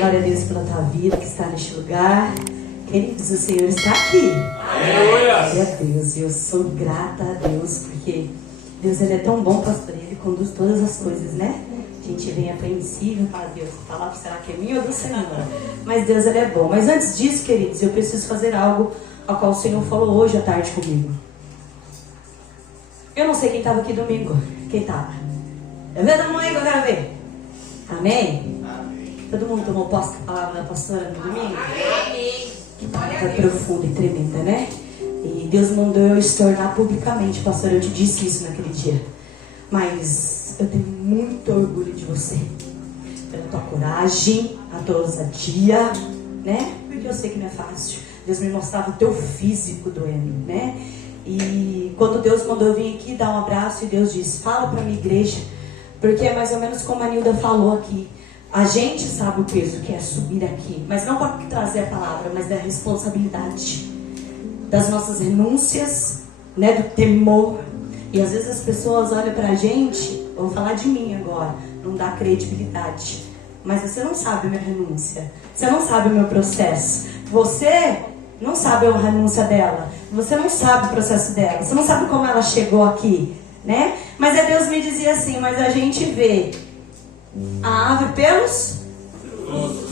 Glória a Deus pela tua vida que está neste lugar. Queridos, o Senhor está aqui. Glória a Deus. Eu sou grata a Deus, porque Deus ele é tão bom, pastor. Ele conduz todas as coisas, né? A gente vem apreensivo para Deus. Falar, será que é minha ou do Senhor? Mas Deus ele é bom. Mas antes disso, queridos, eu preciso fazer algo ao qual o Senhor falou hoje à tarde comigo. Eu não sei quem estava aqui domingo. Quem estava? Levanta a mão aí que eu quero ver. Amém? Amém. Todo mundo tomou posse da palavra da pastora no domingo? Amém. Que palavra profunda e tremenda, né? E Deus mandou eu externar publicamente, pastor. Eu te disse isso naquele dia. Mas eu tenho muito orgulho de você. Pela tua coragem, a tua ousadia, né? Porque eu sei que não é fácil. Deus me mostrava o teu físico doendo, né? E quando Deus mandou eu vir aqui dar um abraço, e Deus disse, fala pra minha igreja. Porque é mais ou menos como a Nilda falou aqui. A gente sabe o peso que é subir aqui. Mas não para trazer a palavra, mas da responsabilidade. Das nossas renúncias, né, do temor. E às vezes as pessoas olham pra gente, vou falar de mim agora, não dá credibilidade. Mas você não sabe a minha renúncia. Você não sabe o meu processo. Você não sabe a renúncia dela. Você não sabe o processo dela. Você não sabe como ela chegou aqui, né? Mas Deus me dizia assim, mas a gente vê a árvore pelos frutos.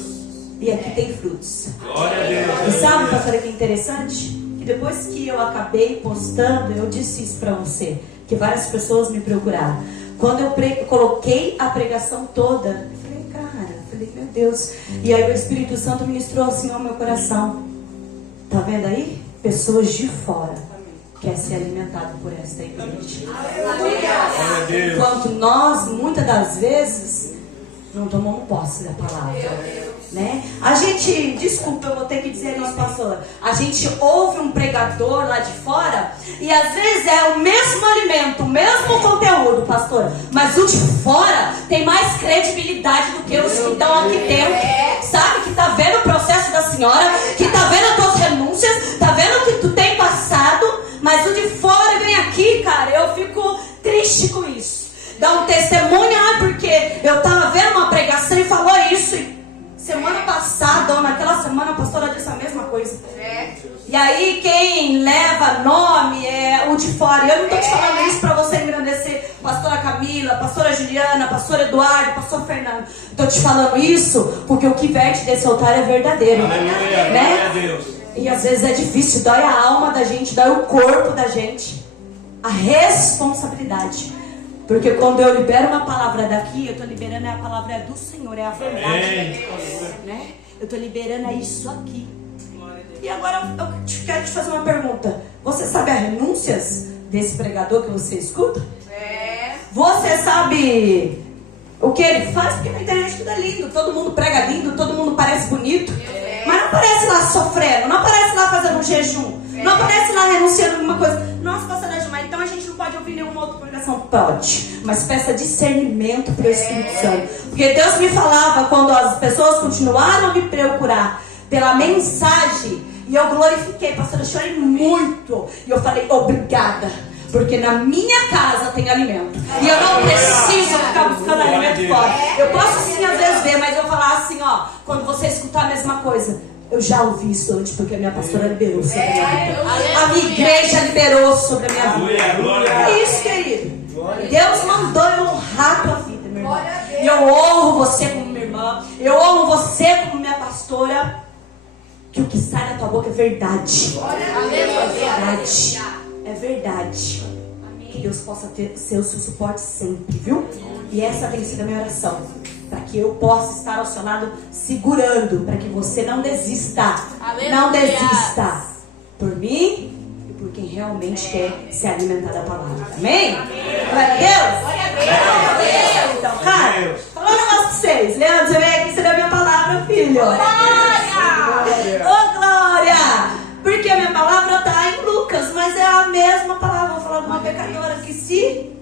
E aqui tem frutos. Glória a Deus. E sabe, pastora, que interessante? Que depois que eu acabei postando, eu disse isso pra você, que várias pessoas me procuraram. Quando eu coloquei a pregação toda, eu falei, meu Deus. E aí o Espírito Santo ministrou assim ao meu coração. Tá vendo aí? Pessoas de fora quer ser alimentado por esta igreja. Enquanto nós, muitas das vezes, não tomamos posse da palavra, né? A gente, desculpa, eu vou ter que dizer isso, pastor. A gente ouve um pregador lá de fora e às vezes é o mesmo alimento, o mesmo conteúdo, pastor, mas o de fora tem mais credibilidade do que os que estão aqui dentro. Sabe? Que tá vendo o processo da senhora, que tá vendo as tuas renúncias, tá vendo o que tu tem passado. Mas o de fora vem aqui, cara, eu fico triste com isso. Dá um testemunho, porque eu tava vendo uma pregação e falou isso. E semana passada, ou naquela semana, a pastora disse a mesma coisa. E aí quem leva nome é o de fora. E eu não tô te falando isso pra você engrandecer pastora Camila, pastora Juliana, pastor Eduardo, pastor Fernando. Tô te falando isso porque o que verte desse altar é verdadeiro. Aleluia, né? Deus. E às vezes é difícil, dói a alma da gente, dói o corpo da gente. A responsabilidade. Porque quando eu libero uma palavra daqui, eu estou liberando a palavra do Senhor, é a verdade. Né? Eu estou liberando isso aqui. E agora eu quero te fazer uma pergunta. Você sabe as renúncias desse pregador que você escuta? Você sabe o que ele faz? Porque na internet tudo é lindo. Todo mundo prega lindo, todo mundo parece bonito. Mas não aparece lá sofrendo, não aparece lá fazendo um jejum, não aparece lá renunciando a alguma coisa. Nossa, pastora Gilmar, então a gente não pode ouvir nenhuma outra pregação? Pode, mas peça discernimento para o Espírito Santo. Porque Deus me falava quando as pessoas continuaram a me procurar pela mensagem, e eu glorifiquei, pastora, eu chorei muito. E eu falei, obrigada, porque na minha casa tem alimento. E eu não preciso ficar buscando alimento fora. Eu posso sim às vezes ver, mas eu vou falar assim, ó, quando você escutar a mesma coisa, eu já ouvi isso antes, porque a minha pastora liberou sobre a minha vida. A minha igreja liberou sobre a minha vida. É isso, querido. Deus mandou eu honrar a tua vida, meu irmão. E eu honro você como minha irmã. Eu honro você como minha pastora. Que o que sai da tua boca é verdade. É verdade. É verdade. Que Deus possa ser o seu suporte sempre, viu? E essa tem sido a minha oração. Para que eu possa estar ao seu lado segurando. Para que você não desista. Aleluia. Não desista. Por mim e por quem realmente quer se alimentar da palavra. Amém? Glória a Deus. Glória a Deus. Então, cara, falando um negócio pra vocês. Leandro, você vem aqui, você deu a minha palavra, filho. Glória! Ô, Glória! Porque a minha palavra está em Lucas, mas é a mesma palavra. Vou falar de uma pecadora que se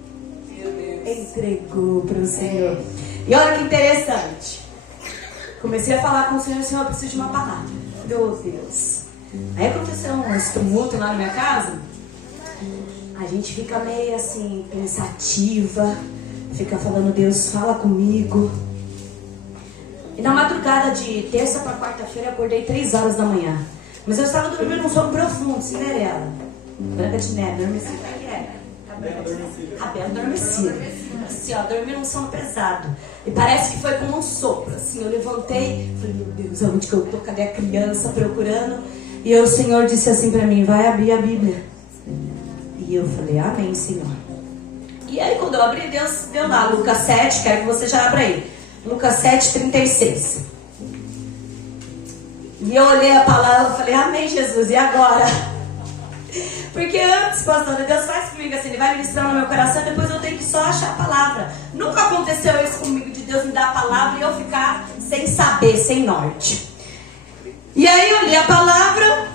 entregou para o Senhor. E olha que interessante. Comecei a falar com o Senhor, eu preciso de uma palavra. Meu Deus. Aí aconteceu um tumulto lá na minha casa. A gente fica meio assim, pensativa. Fica falando, Deus, fala comigo. E na madrugada de terça para quarta-feira eu acordei 3 horas da manhã. Mas eu estava dormindo num sono profundo, Cinderela. Branca de Neve, adormecida. O que é? A Bela adormecida. Assim, ó, dormi num sono pesado. E parece que foi como um sopro. Assim, eu levantei, falei, meu Deus, aonde que eu tô? Cadê a criança procurando? E o Senhor disse assim pra mim, vai abrir a Bíblia. E eu falei, amém, Senhor. E aí quando eu abri, Deus deu lá, Lucas 7, quero que você já abra aí. Lucas 7, 36. E eu olhei a palavra e falei, amém, Jesus, e agora? Porque antes, pastora, Deus faz comigo assim, Ele vai ministrando no meu coração, depois eu tenho que só achar a palavra. Nunca aconteceu isso comigo, de Deus me dar a palavra e eu ficar sem saber, sem norte. E aí eu li a palavra,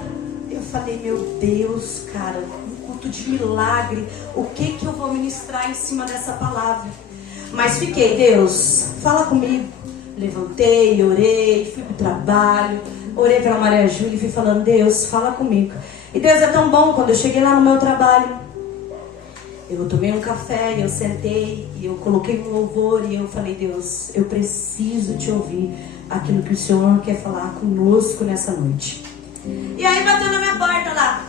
eu falei, meu Deus, cara, um culto de milagre, o que eu vou ministrar em cima dessa palavra? Mas fiquei, Deus, fala comigo. Levantei, orei, fui pro trabalho, orei pela Maria Júlia e fui falando, Deus, fala comigo. E Deus é tão bom, quando eu cheguei lá no meu trabalho, eu tomei um café, eu sentei, e eu coloquei um louvor e eu falei, Deus, eu preciso te ouvir aquilo que o Senhor quer falar conosco nessa noite. E aí bateu na minha porta lá.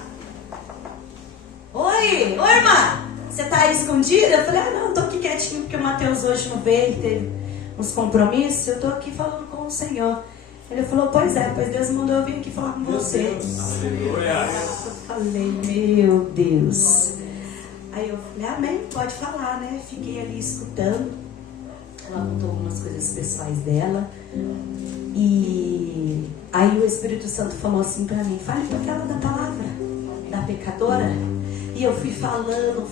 Oi irmã, você tá aí escondida? Eu falei, não, tô aqui quietinho porque o Mateus hoje não veio, teve uns compromissos, eu tô aqui falando com o Senhor. Ele falou, pois Deus mandou eu vir aqui falar com você. Eu falei, meu Deus. Aí eu falei, amém, pode falar, né? Fiquei ali escutando. Ela contou algumas coisas pessoais dela. E aí o Espírito Santo falou assim pra mim, fale pra aquela da palavra, da pecadora. E eu fui falando.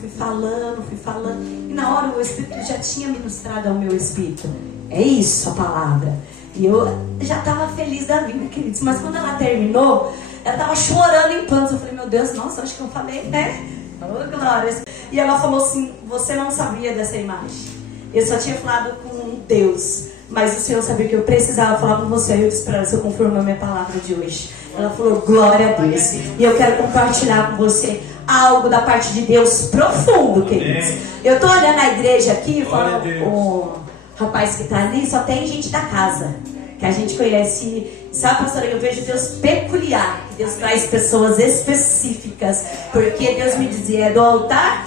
E na hora o Espírito já tinha ministrado ao meu espírito. É isso a palavra. E eu já estava feliz da vida, queridos. Mas quando ela terminou, ela estava chorando em prantos. Eu falei, meu Deus, nossa, acho que eu falei, né? Oh, glória. E ela falou assim, você não sabia dessa imagem. Eu só tinha falado com Deus. Mas o Senhor sabia que eu precisava falar com você. Eu disse para ela, se eu confirmo a minha palavra de hoje. Ela falou, glória a Deus. E eu quero compartilhar com você algo da parte de Deus profundo, queridos. Eu estou olhando a igreja aqui e falando, o rapaz que está ali, só tem gente da casa. Que a gente conhece. Sabe, pastora, eu vejo Deus peculiar. Que Deus traz pessoas específicas. Porque Deus me dizia, é do altar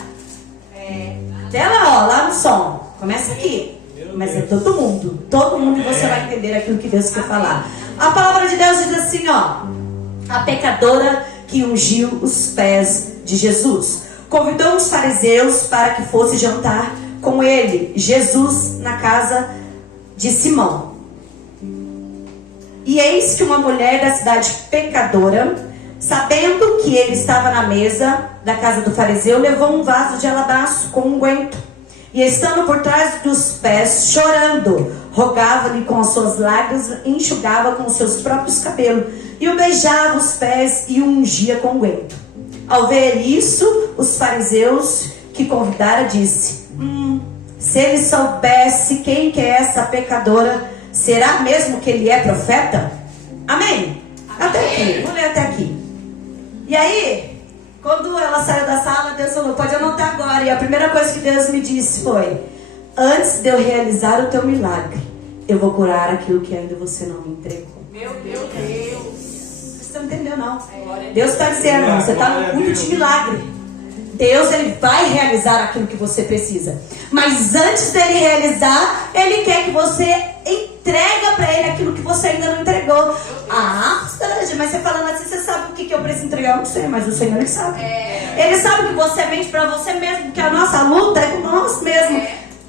até lá, ó, lá no som. Começa aqui. Mas é todo mundo e você vai entender aquilo que Deus quer falar. A palavra de Deus diz assim, ó, a pecadora que ungiu os pés de Jesus convidou os fariseus para que fosse jantar com ele, Jesus, na casa de Simão. E eis que uma mulher da cidade pecadora, sabendo que ele estava na mesa da casa do fariseu, levou um vaso de alabastro com unguento. E estando por trás dos pés, chorando, rogava-lhe com as suas lágrimas, enxugava com os seus próprios cabelos, e o beijava os pés e o ungia com unguento. Ao ver isso, os fariseus que convidara disse, se ele soubesse quem que é essa pecadora, será mesmo que ele é profeta? Amém? Até aqui, vou ler até aqui. E aí, quando ela saiu da sala, Deus falou, pode anotar agora. E a primeira coisa que Deus me disse foi, antes de eu realizar o teu milagre, eu vou curar aquilo que ainda você não me entregou. Meu Deus. Você não entendeu, não. Deus está dizendo, você está no culto de milagre. Deus, ele vai realizar aquilo que você precisa. Mas antes dele realizar, ele quer que você entrega para ele aquilo que você ainda não entregou. Ah, mas você falando assim, você sabe o que eu preciso entregar? Eu não sei, mas o Senhor ele sabe. Ele sabe que você vende para você mesmo, porque a nossa luta é com nós mesmos.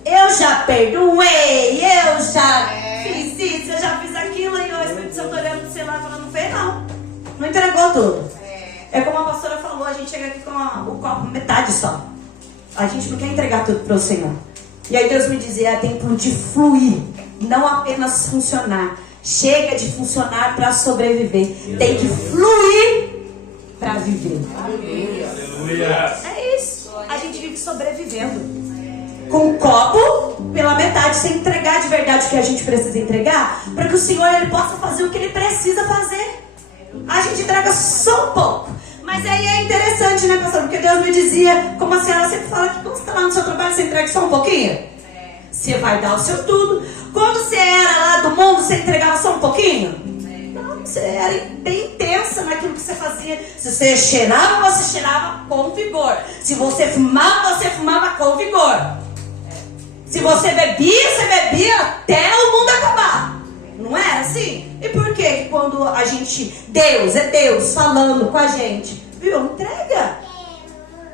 Eu já perdoei, eu já fiz isso, eu já fiz aquilo, e o Espírito Santo olhando pro celular falando, não fez não. Não entregou tudo. É como a pastora falou, a gente chega aqui com o copo metade só. A gente não quer entregar tudo para o Senhor. E aí Deus me dizia, é tempo de fluir, não apenas funcionar. Chega de funcionar para sobreviver. Tem que fluir para viver. Aleluia. É isso. A gente vive sobrevivendo. Com o copo pela metade, sem entregar de verdade o que a gente precisa entregar, para que o Senhor ele possa fazer o que ele precisa fazer. A gente entrega só um pouco. Mas aí é interessante, né, pastor? Porque Deus me dizia, como a senhora sempre fala, que quando você está lá no seu trabalho, você entrega só um pouquinho. você vai dar o seu tudo. Quando você era lá do mundo, você entregava só um pouquinho? Não, você era bem intensa naquilo que você fazia. Se você cheirava, você cheirava com vigor. Se você fumava com vigor. Se você bebia, você bebia até o mundo acabar. Não era assim? E por que quando a gente, Deus falando com a gente, viu, entrega.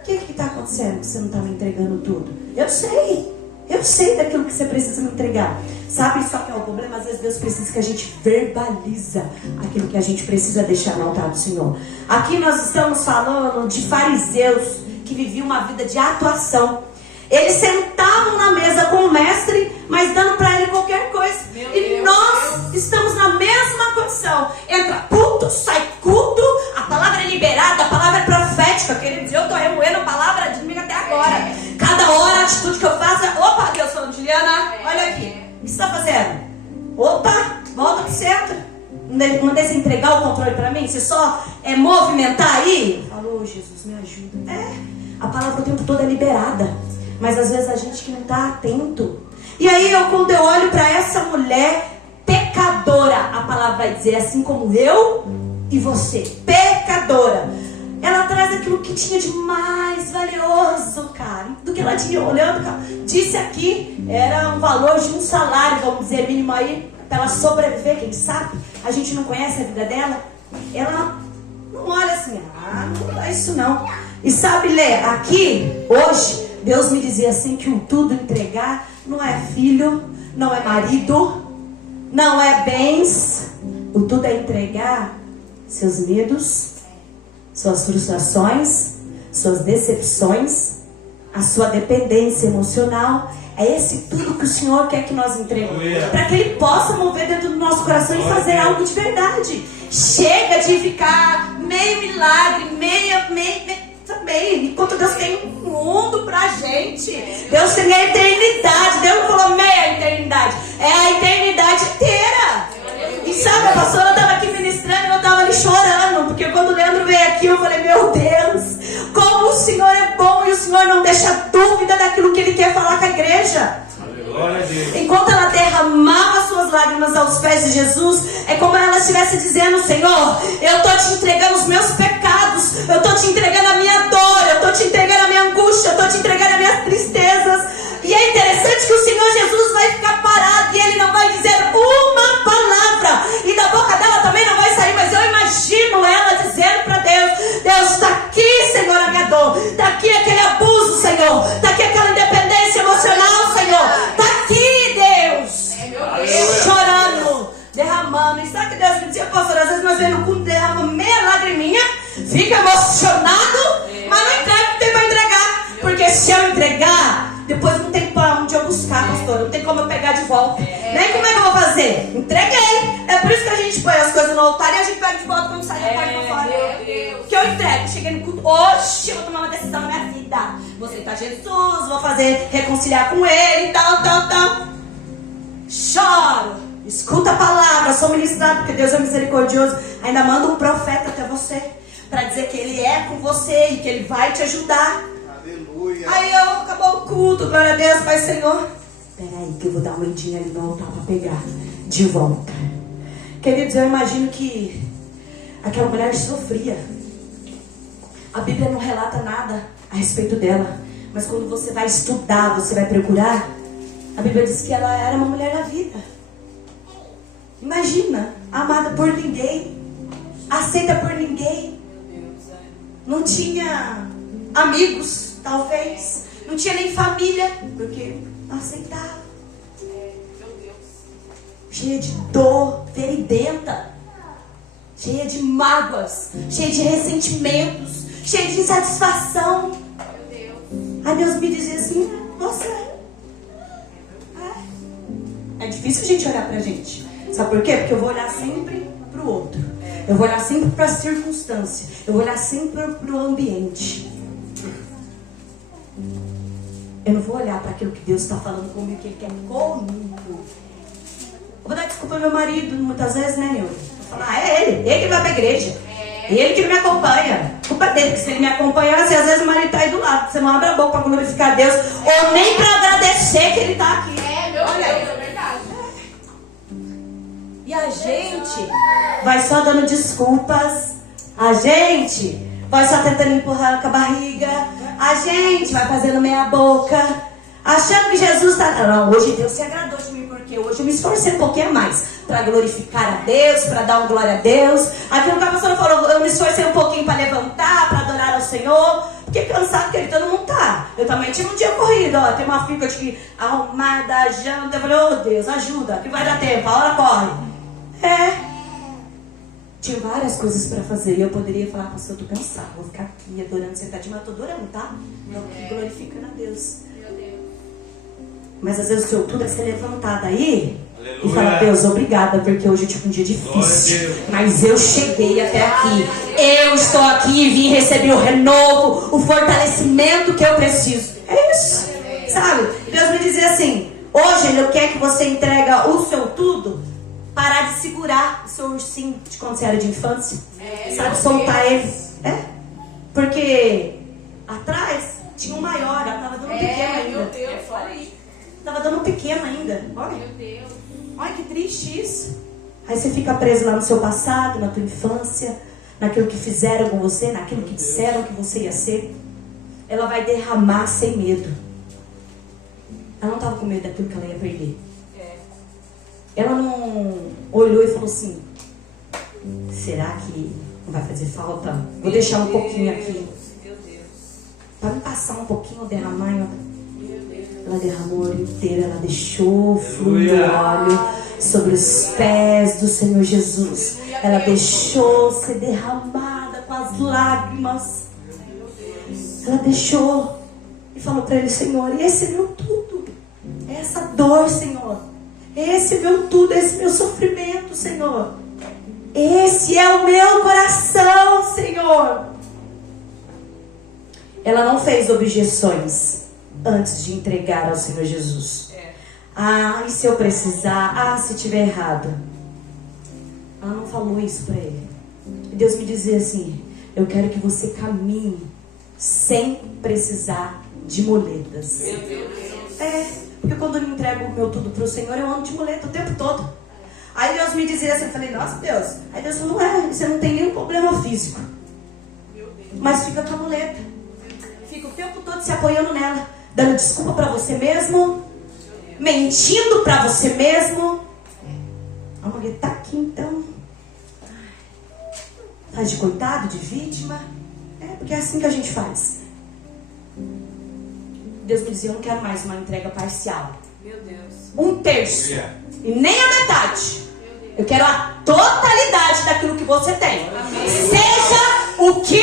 O que está acontecendo que você não está me entregando tudo? Eu sei daquilo que você precisa me entregar. Sabe, só que é o problema, às vezes Deus precisa que a gente verbaliza aquilo que a gente precisa deixar no altar do Senhor. Aqui nós estamos falando de fariseus que viviam uma vida de atuação. Eles sentavam na mesa com o mestre, mas dando para ele qualquer coisa. E nós estamos na mesma condição. Entra culto, sai culto, a palavra é liberada, a palavra é profética. Queridos, eu estou remoendo a palavra de mim até agora. Cada hora, a atitude que eu faço é: opa, Deus falando, Juliana, olha aqui. O que você está fazendo? Opa, volta para o centro. Não deixa entregar o controle para mim? Você só movimentar aí? Falou, Jesus, me ajuda. A palavra o tempo todo é liberada. Mas às vezes a gente que não está atento. E aí quando eu olho para essa mulher pecadora, a palavra vai dizer assim como eu e você, pecadora. Ela traz aquilo que tinha de mais valioso, cara, do que ela tinha olhando, cara. Disse aqui, era um valor de um salário, vamos dizer, mínimo aí, para ela sobreviver, quem sabe? A gente não conhece a vida dela. Ela não olha assim, não dá isso não. E sabe, Lê, aqui, hoje, Deus me dizia assim que o tudo entregar não é filho, não é marido, não é bens. O tudo é entregar seus medos, suas frustrações, suas decepções, a sua dependência emocional. É esse tudo que o Senhor quer que nós entreguemos, para que Ele possa mover dentro do nosso coração e fazer algo de verdade. Chega de ficar meio milagre, meio também. Enquanto Deus tem um mundo pra gente, Deus tem a eternidade. Deus não falou meia eternidade, é a eternidade inteira. E sabe, a pastora estava aqui ministrando e eu estava ali chorando, porque quando o Leandro veio aqui eu falei: meu Deus, como o Senhor é bom e o Senhor não deixa dúvida daquilo que Ele quer falar com a igreja. Enquanto ela derramava suas lágrimas aos pés de Jesus, é como ela estivesse dizendo: Senhor, eu estou te entregando os meus pecados, eu estou te entregando a minha dor, eu estou te entregando a minha angústia, eu estou te entregando as minhas tristezas. E é interessante que o Senhor Jesus vai ficar parado e Ele não vai dizer uma palavra, e da boca dela também não vai sair. Mas eu imagino ela dizendo para Deus: Deus, está aqui, Senhor, a minha dor, está aqui aquele abuso, Senhor, está aqui aquela independência emocional, Senhor, está aqui, Deus, chorando, derramando. E sabe que Deus me dizia, pastor, às vezes nós vemos no culto, derrama meia lagriminha, fica emocionado, mas não entrega o que tem para entregar. Porque se eu entregar, depois não tem para onde eu buscar, pastor, não tem como eu pegar de volta. Nem como é que eu vou fazer? Entreguei. É por isso que a gente põe as coisas no altar e a gente pega de volta quando sai da porta para fora. Que eu entrego. Cheguei no culto, hoje eu vou tomar uma decisão na minha vida. Vou aceitar Jesus, vou reconciliar com Ele, tal. Choro, escuta a palavra, sou ministrado, porque Deus é misericordioso. Ainda manda um profeta até você, para dizer que Ele é com você e que Ele vai te ajudar. Aleluia. Aí acabou o culto, glória a Deus, Pai, Senhor. Peraí que eu vou dar uma idinha ali no altar para pegar de volta. Queridos, eu imagino que aquela mulher sofria. A Bíblia não relata nada a respeito dela, mas quando você vai estudar, você vai procurar, a Bíblia diz que ela era uma mulher da vida. Imagina, amada por ninguém, aceita por ninguém, não tinha amigos, talvez, não tinha nem família, porque não aceitava. Cheia de dor, feridenta, cheia de mágoas, cheia de ressentimentos, cheia de insatisfação. Aí Deus me dizia assim: você é difícil a gente olhar pra gente. Sabe por quê? Porque eu vou olhar sempre pro outro, eu vou olhar sempre pra circunstância, eu vou olhar sempre pro ambiente. Eu não vou olhar para aquilo que Deus está falando comigo, que Ele quer comigo. Eu vou dar desculpa ao meu marido, muitas vezes, né, meu? Vou falar: é ele que vai para a igreja, ele que me acompanha. A culpa é dele, que se ele me acompanhasse, às vezes o marido está aí do lado. Você não abre a boca para glorificar a Deus, ou nem para agradecer que Ele está aqui. E a gente vai só dando desculpas. A gente vai só tentando empurrar com a barriga. A gente vai fazendo meia boca, achando que Jesus está... Não, hoje Deus se agradou de mim, porque hoje eu me esforcei um pouquinho mais para glorificar a Deus, para dar uma glória a Deus. Aquilo que a pastora falou, eu me esforcei um pouquinho para levantar, para adorar ao Senhor. Porque cansado que ele todo mundo tá. Eu também tive um dia corrido, ó. Tem uma filha que eu tive arrumada, janta. Eu falei, ô Deus, ajuda, que vai dar tempo, a hora corre. Tinha várias coisas para fazer. E eu poderia falar, pastor, eu tô cansado, vou ficar aqui adorando sentadinho, mas eu tô adorando, tá? Tô aqui glorificando a Deus. Mas às vezes o seu tudo é ser levantado aí. Aleluia. E falar, Deus, obrigada, porque hoje eu tive um dia difícil. Mas eu cheguei até aqui. Eu estou aqui e vim receber o renovo, o fortalecimento que eu preciso. É isso. Sabe? Deus me dizia assim, hoje Ele quer que você entrega o seu tudo. Parar de segurar o seu ursinho de quando você era de infância. Sabe, soltar ele. Porque atrás tinha um maior, ela estava dando um pequeno ainda. Meu Deus, olha aí. Estava dando um pequeno ainda. Olha. Meu Deus. Olha que triste isso. Aí você fica preso lá no seu passado, na tua infância, naquilo que fizeram com você, naquilo que disseram que você ia ser. Ela vai derramar sem medo. Ela não estava com medo daquilo que ela ia perder. Ela não olhou e falou assim, será que não vai fazer falta? Vou deixar um pouquinho aqui. Para me passar um pouquinho, derramar. Ela derramou o óleo inteiro, ela deixou o fluir do óleo sobre os pés do Senhor Jesus. Ela deixou ser derramada com as lágrimas. Ela deixou e falou para ele, Senhor, esse é meu tudo. É essa dor, Senhor. Esse é meu tudo, esse é meu sofrimento, Senhor. Esse é o meu coração, Senhor. Ela não fez objeções antes de entregar ao Senhor Jesus. Ah, e se eu precisar? Ah, se tiver errado. Ela não falou isso para ele. E Deus me dizia assim, eu quero que você caminhe sem precisar de muletas. Meu Deus. Porque quando eu entrego o meu tudo para o Senhor, eu ando de muleta o tempo todo. Aí Deus me dizia assim, eu falei, nossa Deus. Aí Deus falou, você não tem nenhum problema físico. Mas fica com a muleta. Fica o tempo todo se apoiando nela. Dando desculpa para você mesmo. Mentindo para você mesmo. A mulher tá aqui então. Faz de coitado, de vítima. Porque é assim que a gente faz. Deus me dizia, eu não quero mais uma entrega parcial. Meu Deus. 1/3. E nem a metade. Eu quero a totalidade daquilo que você tem. Amém. Seja o que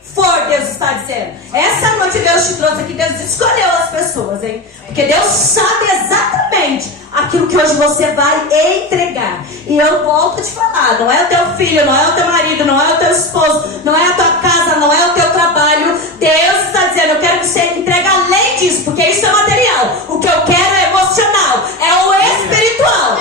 for, Deus está dizendo. Essa noite Deus te trouxe aqui, Deus escolheu as pessoas, hein? Porque Deus sabe exatamente aquilo que hoje você vai entregar. E eu volto a te falar, não é o teu filho, não é o teu marido, não é o teu esposo, não é a tua casa, não é o teu trabalho. Deus está dizendo, eu quero que você entregue além disso, porque isso é material. O que eu quero é emocional, é o espiritual.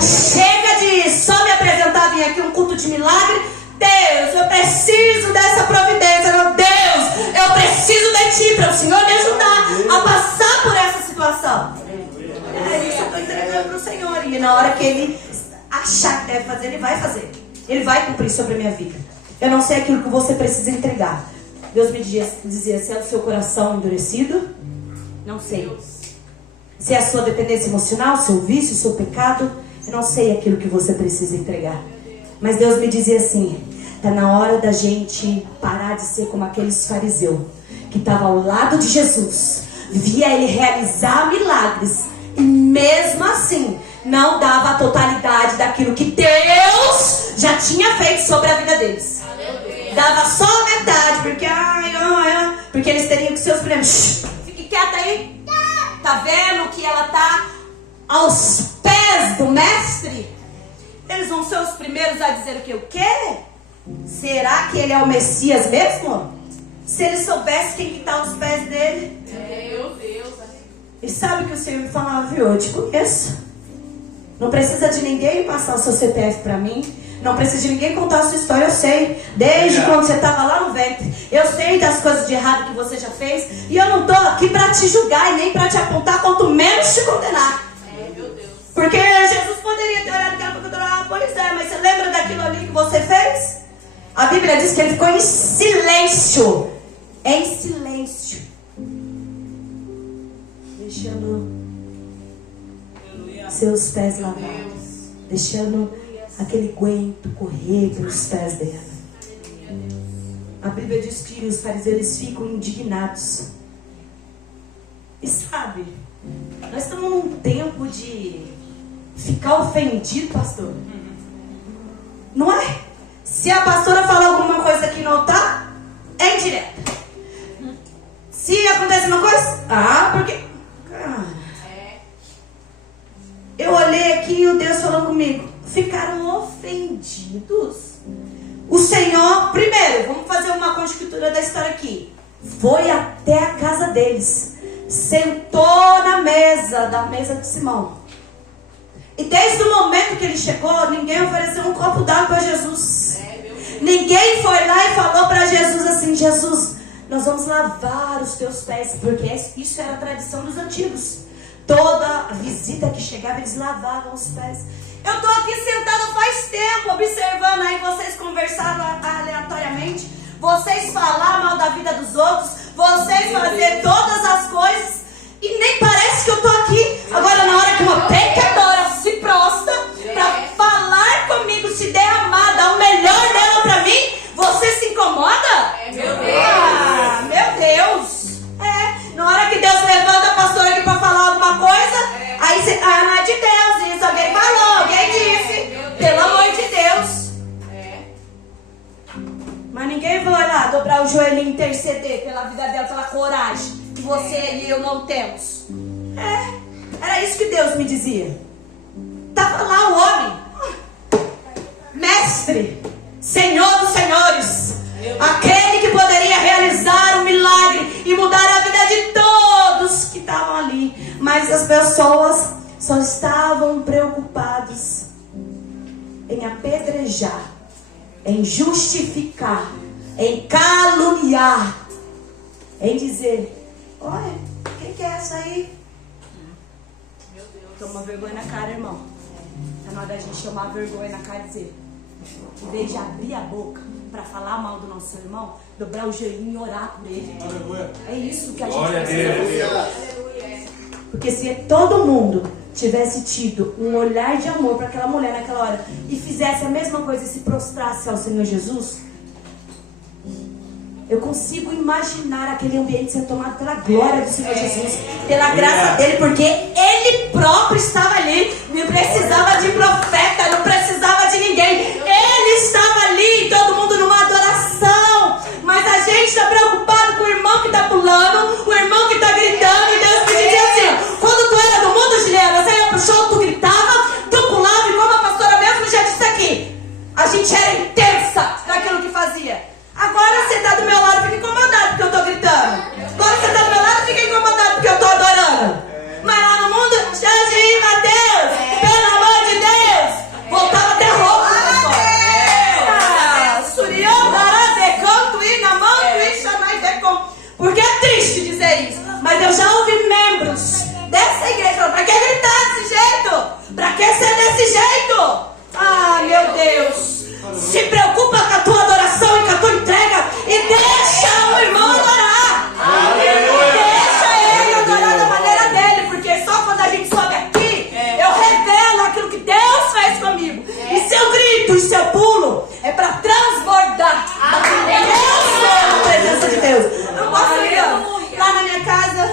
Chega de só me apresentar, vir aqui um culto de milagre. Deus, eu preciso dessa providência. Meu Deus, eu preciso de ti para o Senhor me ajudar a passar por essa situação. É isso que eu estou entregando para o Senhor. E na hora que Ele achar que deve fazer, Ele vai fazer. Ele vai cumprir sobre a minha vida. Eu não sei aquilo que você precisa entregar. Deus me dizia, se é o seu coração endurecido, não sei. Se é a sua dependência emocional, seu vício, seu pecado, eu não sei aquilo que você precisa entregar. Mas Deus me dizia assim, está na hora da gente parar de ser como aqueles fariseus que estavam ao lado de Jesus, via Ele realizar milagres e mesmo assim não dava a totalidade daquilo que Deus já tinha feito sobre a vida deles. Dava só a metade, porque eles teriam que ser os primeiros. Fique quieta aí. Tá vendo que ela tá aos pés do mestre? Eles vão ser os primeiros a dizer o que? O quê? Será que ele é o Messias mesmo? Se ele soubesse quem está aos pés dele. Meu Deus. E sabe o que o Senhor me falava? Viu? Eu te conheço. Não precisa de ninguém passar o seu CPF para mim. Não precisa de ninguém contar a sua história. Eu sei. Desde quando você estava lá no ventre. Eu sei das coisas de errado que você já fez. E eu não estou aqui para te julgar e nem para te apontar, quanto menos te condenar. Meu Deus. Porque Jesus poderia ter olhado aquela pessoa e falar, pois é, mas você lembra daquilo ali que você fez? A Bíblia diz que ele ficou em silêncio. Em silêncio. Deixando seus pés lavados. Deixando aquele guento correr pelos pés dela. A Bíblia diz que os fariseus eles ficam indignados. E sabe, nós estamos num tempo de ficar ofendido, pastor. Não é? Se a pastora falar alguma coisa que não tá, é indireta. Se acontece uma coisa, porque... Cara, eu olhei aqui e o Deus falou comigo. Ficaram ofendidos. O Senhor, primeiro, vamos fazer uma conjectura da história aqui. Foi até a casa deles. Sentou na mesa, da mesa de Simão. E desde o momento que ele chegou, ninguém ofereceu um copo d'água para Jesus. Ninguém foi lá e falou para Jesus assim, Jesus, nós vamos lavar os teus pés, porque isso era a tradição dos antigos. Toda visita que chegava, eles lavavam os pés. Eu estou aqui sentada faz tempo, observando aí vocês conversar aleatoriamente, vocês falar mal da vida dos outros, vocês fazer todas as coisas, e nem parece que eu estou aqui. Agora, na hora que uma pecadora se prostra para falar comigo, se derramar, dar o melhor dela para mim, você se incomoda? Meu Deus. Ah, meu Deus. Na hora que Deus levanta a pastora aqui para falar alguma coisa, aí você, não é de Deus isso, alguém falou, alguém disse, pelo amor de Deus. Mas ninguém vai lá dobrar o joelho e interceder pela vida dela, pela coragem que você e eu não temos. Era isso que Deus me dizia. Tava lá o homem, mestre, Senhor dos senhores, aquele que poderia realizar um milagre e mudar a vida de todos que estavam ali. Mas as pessoas só estavam preocupadas em apedrejar, em justificar, em caluniar, em dizer, olha, quem que é essa aí? Meu Deus. Toma vergonha na cara, irmão. Tá na hora da gente tomar vergonha na cara e dizer, em vez de abrir a boca para falar mal do nosso irmão, dobrar o joelhinho e orar por ele. É isso que a gente precisa fazer. Porque se todo mundo tivesse tido um olhar de amor para aquela mulher naquela hora e fizesse a mesma coisa e se prostrasse ao Senhor Jesus, eu consigo imaginar aquele ambiente sendo tomado pela glória do Senhor Jesus, pela graça dele, porque ele próprio estava ali, não precisava de profeta, não precisava de ninguém, ele estava ali, todo mundo numa adoração. Mas a gente está preocupado com o irmão que está pulando, o irmão que está gritando, e Deus me dizia assim, quando tu era do mundo, Juliana, você ia pro show, tu gritava, tu pulava, e como a pastora mesmo já disse aqui, a gente era intensa naquilo que fazia. Agora você está do meu lado, fica incomodado porque eu estou gritando. Agora você está do meu lado, fica incomodado porque eu estou adorando. Mas lá no mundo, Xande, Mateus, pelo amor de Deus, voltava até roupa. Porque é triste dizer isso, mas eu já ouvi membros dessa igreja falando, pra que gritar desse jeito? Pra que ser desse jeito? Meu Deus. Se preocupa com a tua adoração e com a tua entrega e deixa o irmão adorar. Deixa ele adorar da maneira dele, porque só quando a gente sobe aqui, eu revelo aquilo que Deus fez comigo. E se eu grito e se eu pulo, é para transbordar a presença de Deus. Eu não posso ir lá na minha casa.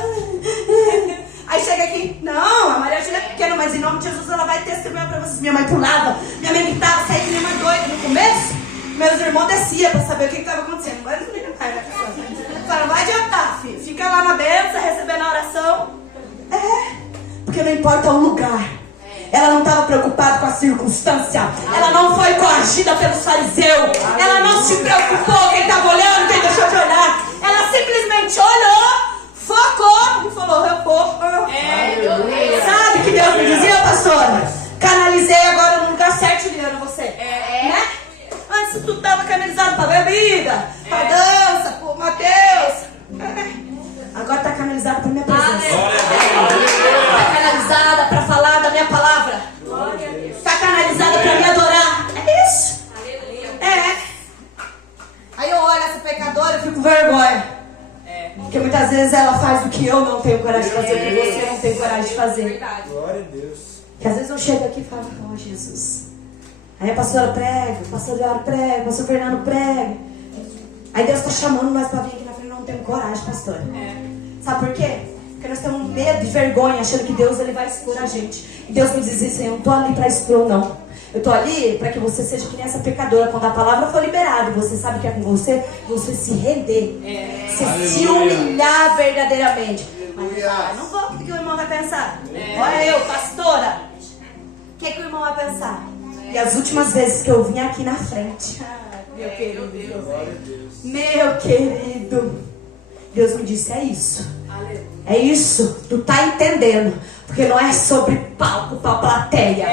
Aí chega aqui, não, a Maria Júlia é pequena, mas em nome de Jesus ela vai testemunhar para vocês. Minha mãe pulava, minha mãe gritava, saía que minha mãe doida. No começo, meus irmãos desciam para saber o que estava acontecendo. Agora eles não ligam mais, né, pessoal? Fala, vai adiantar, filho. Fica lá na bênção, recebendo a oração. Porque não importa o lugar. Ela não estava preocupada com a circunstância. Ela não foi coagida pelos fariseus. Ela não se preocupou quem estava olhando, quem deixou de olhar. Ela simplesmente olhou, focou e falou, eu vou. Sabe o que Deus me dizia, pastora? Canalizei agora no lugar certo, Juliana, você. Né? Antes tu estava canalizado para bebida, para dança, para Mateus. Agora está canalizado para minha presença. Está canalizada para falar da minha palavra. que eu não tenho coragem de fazer, o que você não tem coragem de fazer. Verdade. Glória a Deus. Que às vezes eu chego aqui e falo, oh Jesus. Aí a pastora prega, o pastor Leandro prega, o pastor Fernando prega. Aí Deus está chamando nós para vir aqui na frente, não temos coragem, pastora. Sabe por quê? Porque nós temos medo e vergonha, achando que Deus ele vai expor a gente. E Deus me diz assim, eu não estou ali para expor, não. Eu estou ali para que você seja que nem essa pecadora. Quando a palavra for liberada e você sabe o que é com você, você se render. Você se humilhar verdadeiramente. Mas não vou, o que o irmão vai pensar? Olha eu, pastora. O que o irmão vai pensar? E as últimas vezes que eu vim aqui na frente, meu querido, meu querido, Deus me disse, é isso. É isso, tu tá entendendo. Porque não é sobre palco pra plateia.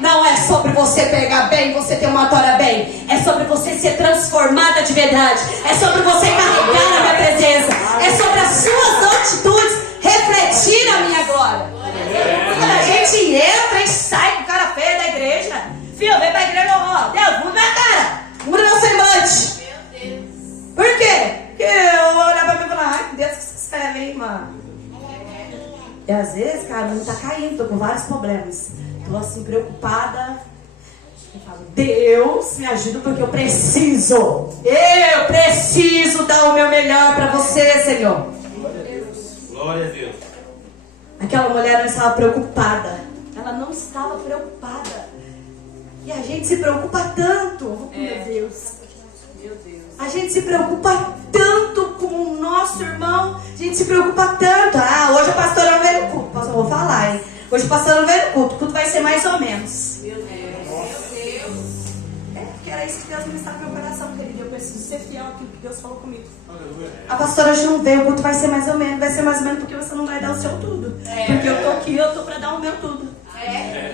Não é sobre você pegar bem, você ter uma tora bem. É sobre você ser transformada de verdade. É sobre você carregar a minha presença. É sobre as suas atitudes refletir a minha glória. Quando a gente entra e sai com cara feia da igreja, filho, vem pra igreja, ó, Deus, muda minha cara, muda meu semblante. Por quê? Porque eu vou olhar pra mim e falar, ai, que Deus que você serve, hein, mano. E às vezes, cara, não tá caindo, tô com vários problemas. Tô assim, preocupada. Eu falo, Deus, me ajuda porque eu preciso. Eu preciso dar o meu melhor pra você, Senhor. Glória a Deus. Glória a Deus. Aquela mulher não estava preocupada. Ela não estava preocupada. E a gente se preocupa tanto. Meu Deus. A gente se preocupa tanto com o nosso irmão. A gente se preocupa tanto. Ah, hoje a pastora não veio no culto. Pastor, eu vou falar, hein? Hoje a pastora não veio no culto. O culto vai ser mais ou menos. Meu Deus. É, porque era isso que Deus me estava no meu coração, querido. Eu preciso ser fiel àquilo que Deus falou comigo. Aleluia. A pastora hoje não veio. O culto vai ser mais ou menos. Vai ser mais ou menos porque você não vai dar o seu tudo. Porque eu tô aqui, eu tô pra dar o meu tudo.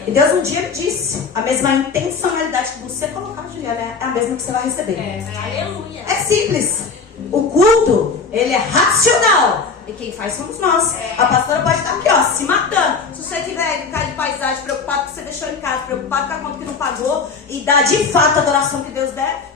E Deus um dia me disse, a mesma intencionalidade que você colocar, Juliana, é a mesma que você vai receber. Aleluia. É simples. O culto, ele é racional. E quem faz somos nós. A pastora pode estar aqui, ó, se matando. Se você tiver cara de paisagem, preocupado com o que você deixou em casa, preocupado com a conta que não pagou, e dá de fato a adoração que Deus deve,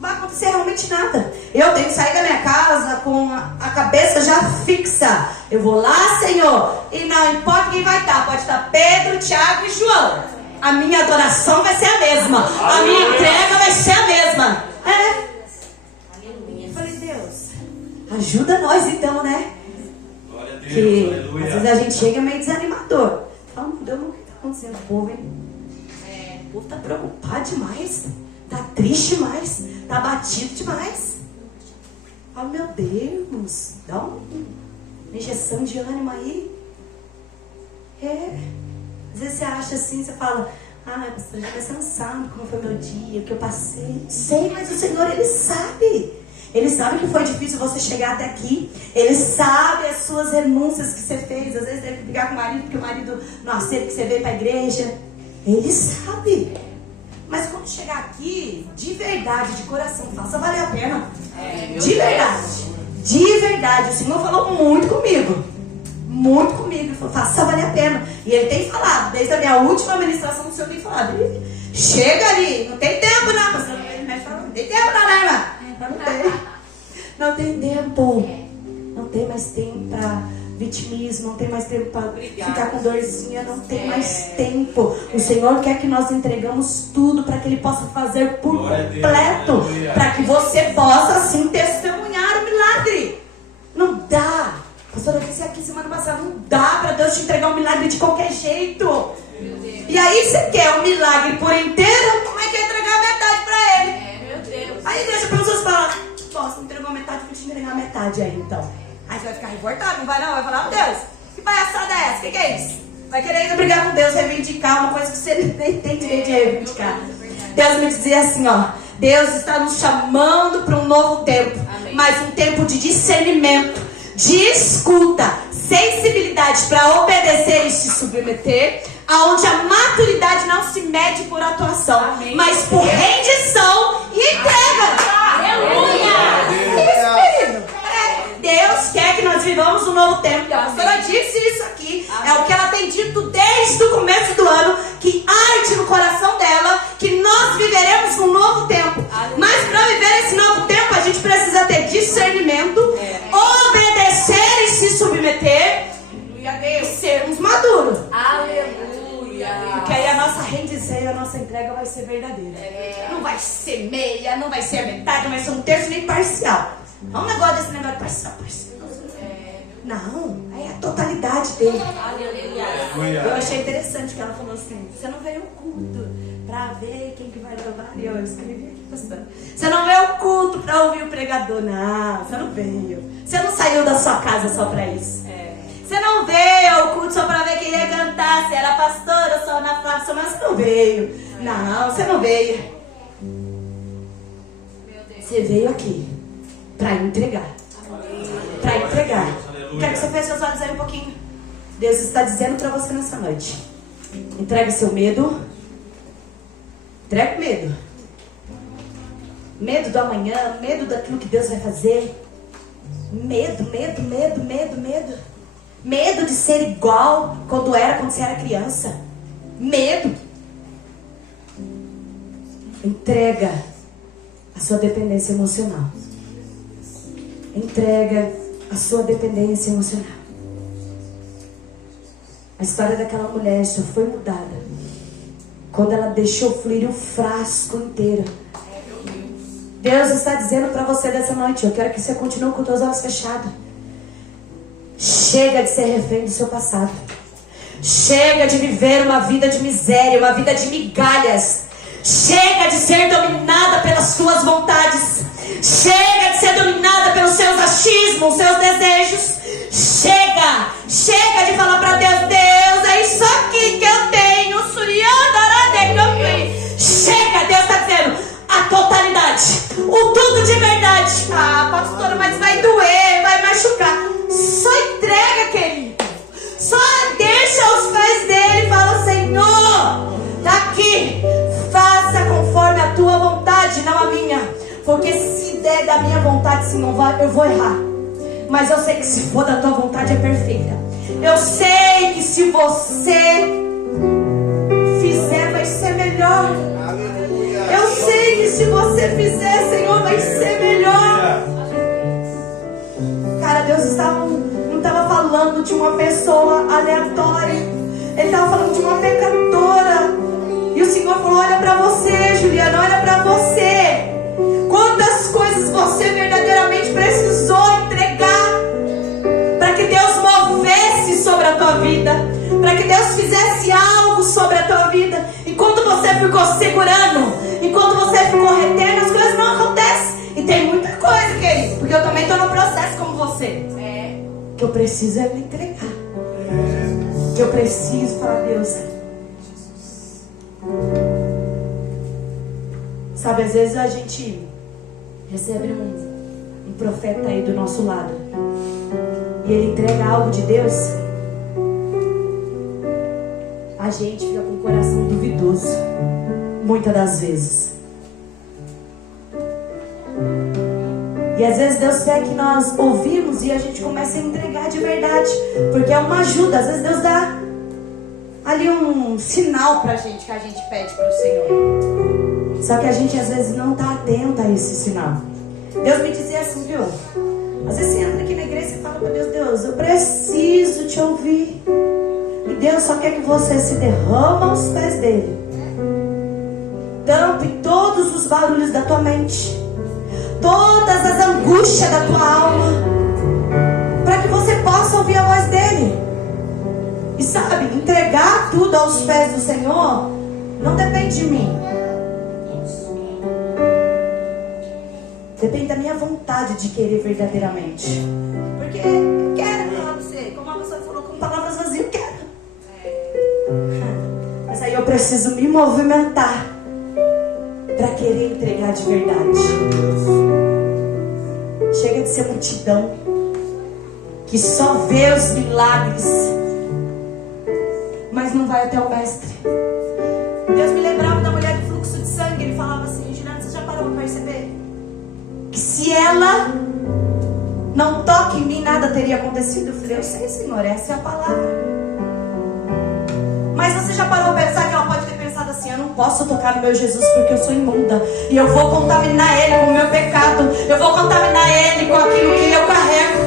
não vai acontecer realmente nada. Eu tenho que sair da minha casa com a cabeça já fixa. Eu vou lá, Senhor, e não importa quem vai estar. Pode estar Pedro, Tiago e João. A minha adoração vai ser a mesma. A minha entrega vai ser a mesma. Eu falei, Deus, ajuda nós então, né? Glória a Deus. Que Aleluia. às vezes a gente chega meio desanimador. Fala, meu Deus, o que está acontecendo com o povo, hein? O povo está preocupado demais. Tá triste demais. Tá batido demais. Fala, meu Deus, dá uma injeção de ânimo aí. Às vezes você acha assim, você fala, pastor, você não sabe como foi meu dia, o que eu passei. Sei, mas o Senhor, Ele sabe. Ele sabe que foi difícil você chegar até aqui. Ele sabe as suas renúncias que você fez. Às vezes teve que brigar com o marido, porque o marido não aceita que você veio para a igreja. Ele sabe. Mas quando chegar aqui, de verdade, de coração, faça valer a pena. De verdade. De verdade. O Senhor falou muito comigo. Muito comigo. Ele falou, faça valer a pena. E Ele tem falado, desde a minha última administração, o Senhor tem falado. Chega ali, não tem tempo não. Você não tem tempo não, né, irmã? Não tem tempo. Não tem mais tempo para vitimismo, não tem mais tempo para ficar com dorzinha, não tem mais tempo. O Senhor quer que nós entregamos tudo para que Ele possa fazer por completo, para que você possa assim testemunhar o milagre. Não dá. A pastora disse aqui semana passada, não dá para Deus te entregar um milagre de qualquer jeito. E aí você quer um milagre por inteiro, como é que é entregar metade para Ele? Meu Deus. Aí deixa as pessoas falar, você entregou metade, vou te entregar metade aí então. Aí você vai ficar revoltado, não vai não? Vai falar, meu Deus, que palhaçada é essa? O que é isso? Vai querer ainda brigar com Deus, reivindicar uma coisa que você nem tem direito de reivindicar. Deus me dizia assim, ó, Deus está nos chamando para um novo tempo. Amém. Mas um tempo de discernimento, de escuta, sensibilidade para obedecer e se submeter, aonde a maturidade não se mede por atuação, Amém. mas por rendição e entrega. Aleluia. Isso, querido. Deus quer que nós vivamos um novo tempo. E a pastora disse isso aqui. É o que ela tem dito desde o começo do ano. Que arde no coração dela que nós viveremos um novo tempo. Mas para viver esse novo tempo, a gente precisa ter discernimento, obedecer dizer, a nossa entrega vai ser verdadeira. Não vai ser meia, não vai ser a metade, não vai ser um terço nem parcial. Não é um negócio desse negócio de parcial. Não, é a totalidade dele. Eu achei interessante que ela falou assim: você não veio ao culto para ver quem que vai louvar. E eu escrevi aqui, pastor. Você não veio ao culto para ouvir o pregador. Não, você não veio. Você não saiu da sua casa só para isso. Você não veio ao culto só para ver quem ia cantar. Se era pastor ou só Ana Flávia, mas você não veio. Não, você não veio. Você veio aqui para entregar. Para entregar. Quero que você feche seus olhos aí um pouquinho. Deus está dizendo para você nessa noite: entregue seu medo. Entregue o medo. Medo do amanhã, medo daquilo que Deus vai fazer. Medo. Medo de ser igual quando você era criança. Medo. Entrega a sua dependência emocional. Entrega a sua dependência emocional. A história daquela mulher só foi mudada quando ela deixou fluir o frasco inteiro. Deus está dizendo para você dessa noite: eu quero que você continue com os seus olhos fechados. Chega de ser refém do seu passado. Chega de viver uma vida de miséria, uma vida de migalhas. Chega de ser dominada pelas suas vontades. Chega de ser dominada pelos seus achismos, seus desejos. Chega de falar para Deus: Deus, é isso aqui que eu tenho. Chega, Deus está dizendo a totalidade, o tudo de verdade. Ah, pastora, mas vai doer, vai machucar. Só entrega, querido. Só deixa aos pés dele e fala: Senhor, tá aqui, faça conforme a tua vontade, não a minha. Porque se der da minha vontade, Senhor, eu vou errar. Mas eu sei que se for da tua vontade é perfeita. Eu sei que se você fizer vai ser melhor. Eu sei que se você fizer, Senhor, vai ser melhor. Cara, Deus não estava falando de uma pessoa aleatória. Ele estava falando de uma pecadora. E o Senhor falou: olha para você, Juliana, olha para você. Quantas coisas você verdadeiramente precisou entregar para que Deus movesse sobre a tua vida, para que Deus fizesse algo sobre a tua vida. Enquanto você ficou segurando, enquanto você ficou retendo, as coisas não acontecem. E tem muita coisa, querido, porque eu também estou no processo como você. Que eu preciso me entregar. Que eu preciso falar: Deus. Sabe, às vezes a gente recebe um profeta aí do nosso lado e ele entrega algo de Deus, a gente fica com o coração duvidoso, muitas das vezes. E às vezes Deus quer que nós ouvimos e a gente começa a entregar de verdade, porque é uma ajuda. Às vezes Deus dá ali um sinal pra gente, que a gente pede pro Senhor. Só que a gente às vezes não está atento a esse sinal. Deus me dizia assim, viu? Às vezes você entra aqui na igreja e fala para Deus: Deus, eu preciso te ouvir. E Deus só quer que você se derrama aos pés dele. Tampe todos os barulhos da tua mente, todas as angústias da tua alma, para que você possa ouvir a voz dele. E sabe, entregar tudo aos pés do Senhor não depende de mim. Depende da minha vontade de querer verdadeiramente. Porque eu quero falar pra você, como a pessoa falou, com palavras vazias, eu quero. Mas aí eu preciso me movimentar para querer entregar de verdade. Chega de ser multidão que só vê os milagres, mas não vai até o mestre. Deus me lembrava da mulher do fluxo de sangue. Ele falava assim: Juliana, você já parou para perceber que se ela não toca em mim, nada teria acontecido? Eu falei: eu sei, Senhor, essa é a palavra. Mas você já parou para pensar que ela pode ter pensado assim: eu não posso tocar no meu Jesus porque eu sou imunda, e eu vou contaminar ele com o meu pecado, eu vou contaminar ele com aquilo que eu carrego.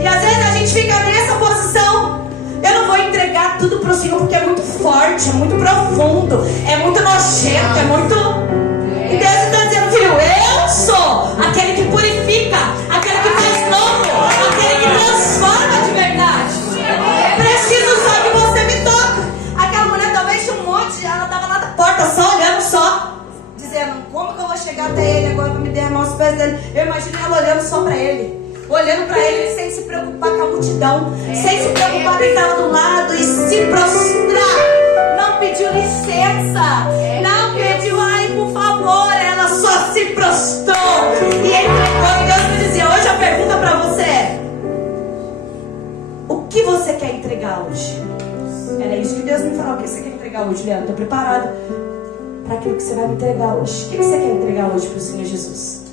E às vezes a gente fica nessa posição: eu não eu vou entregar tudo pro Senhor porque é muito forte, é muito profundo, é muito nojento, é muito... E Deus está dizendo, filho, eu sou aquele que purifica, aquele que faz novo, aquele que transforma de verdade. Preciso só que você me toque. Aquela mulher talvez tinha um monte, ela estava lá na porta só olhando só, dizendo, como que eu vou chegar até ele agora para me derramar os pés dele? Eu imagino ela olhando só para ele. Olhando para ele sem se preocupar com a multidão, sem se preocupar com quem estava do lado, e se prostrar. Não pediu licença, não pediu, ai, por favor. Ela só se prostrou e entregou. E Deus me dizia, hoje a pergunta para você é: o que você quer entregar hoje? Era isso que Deus me falou. O que você quer entregar hoje, Leandro? Está preparado para aquilo que você vai me entregar hoje? O que você quer entregar hoje para o Senhor Jesus?